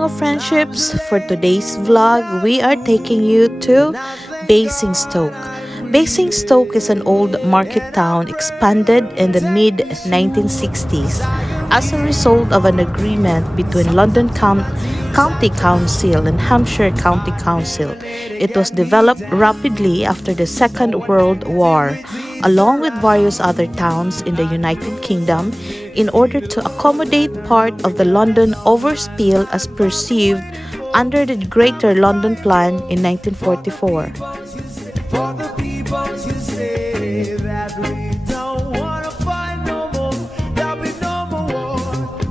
mga friendships, for today's vlog, we are taking you to Basingstoke. Basingstoke is an old market town expanded in the mid 1960s as a result of an agreement between County Council and Hampshire County Council. It was developed rapidly after the Second World War, along with various other towns in the United Kingdom, in order to accommodate part of the London overspill as perceived under the Greater London Plan in 1944. For the people who say that we don't want to fight no more, there'll be no more war.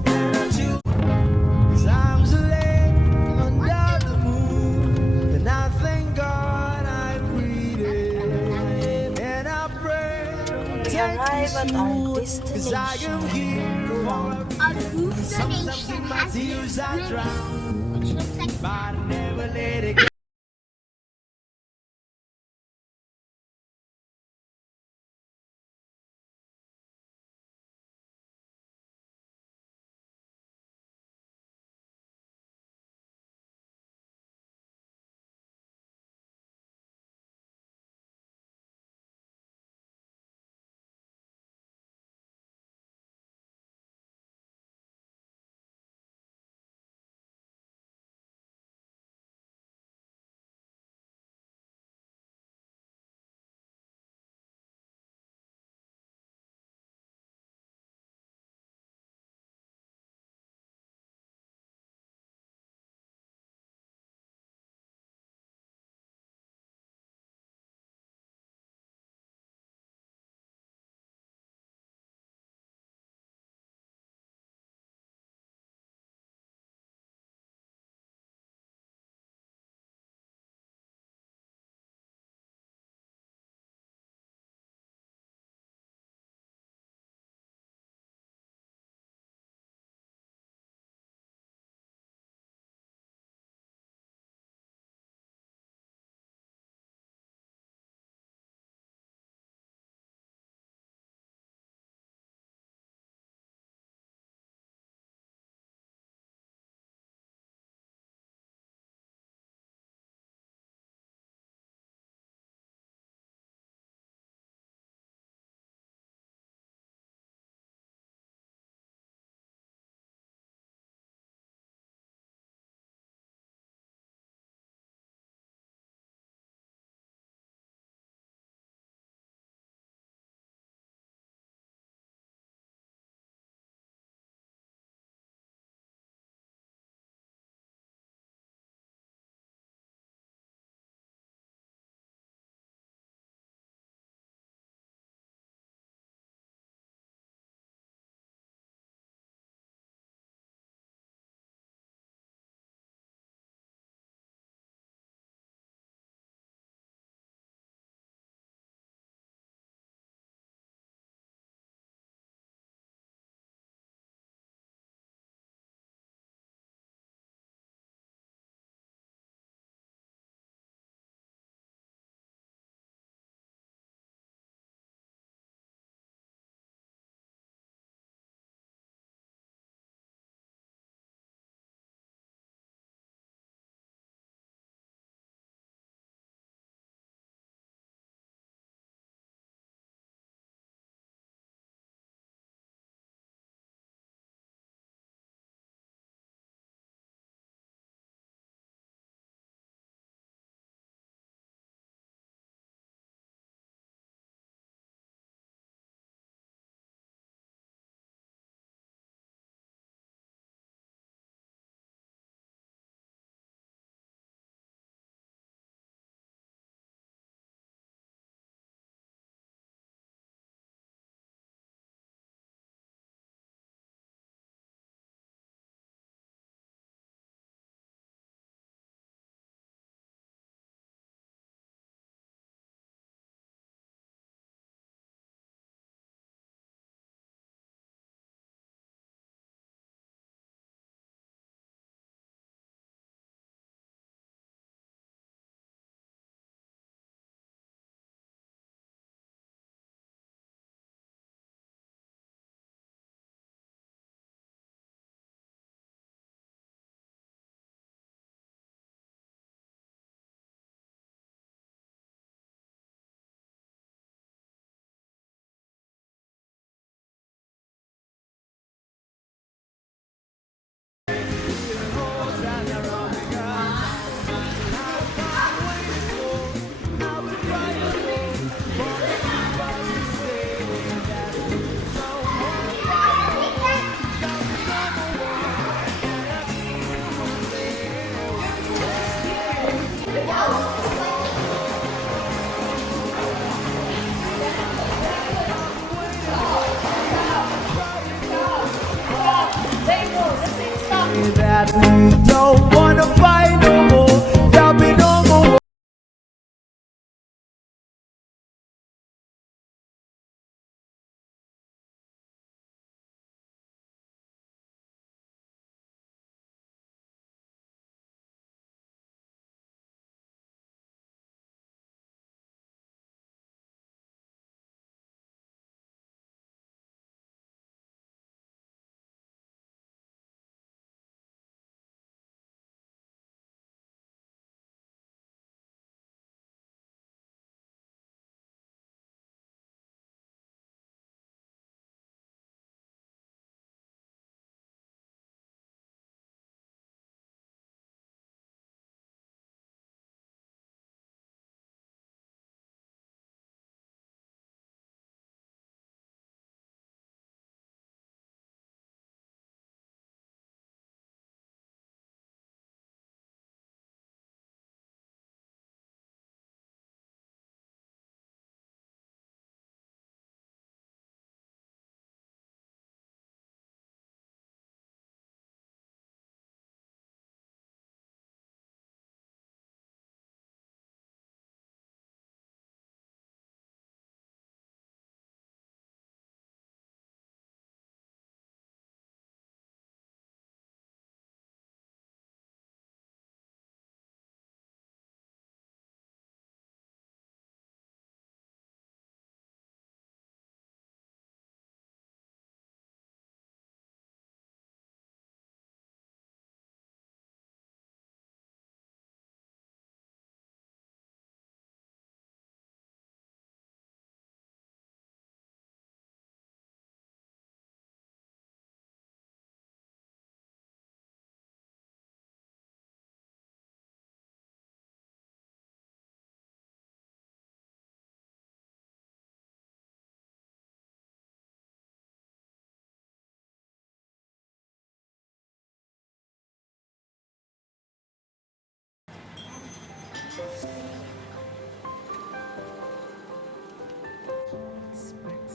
And I choose times late under the moon, and I thank God I breathe, and I pray don't We take me arrive at our soon, 'cause I am destination here for a Our reason. roof Sometimes donation in my has tears been I drown, which looks like but I never let it go.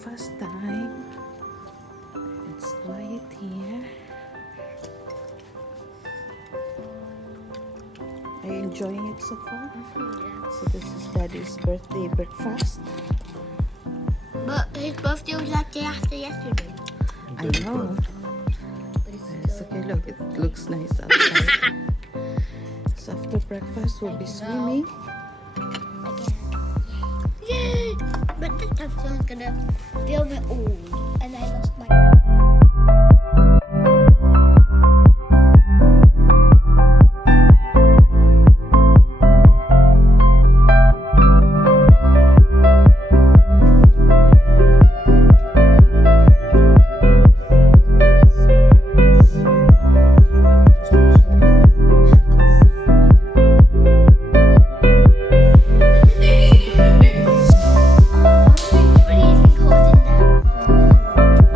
breakfast time. It's quiet here. Are you enjoying it so far? So this is Daddy's birthday breakfast. But his birthday was like day after yesterday. I know. It's okay, look, it looks nice outside. So after breakfast, we'll be swimming. Yay! But this time someone's gonna film it all. And I lost my...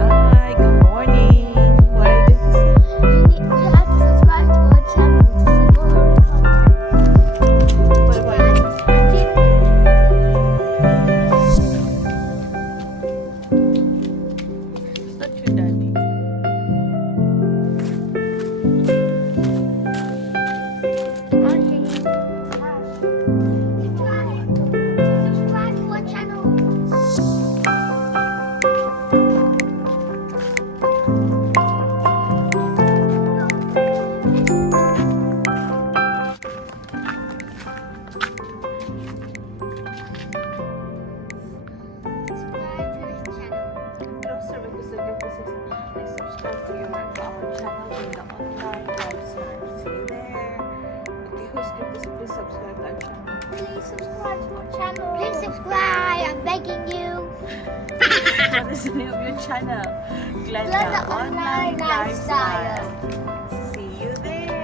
Hi, good morning. What are you going to say? You have to subscribe to our channel to see more content. What about you? Look your daddy. Subscribe to our channel. Subscribe to this channel. Closer because this is I subscribe to our channel in the online lifestyle. See you there. Okay, who's going to please subscribe to our channel? Please subscribe to our channel. Please subscribe. I'm begging you. What is the name of your channel? Glenda Online Lifestyle. See you there.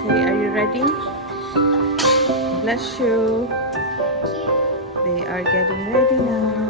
Okay, are you ready? Bless you. They are getting ready now.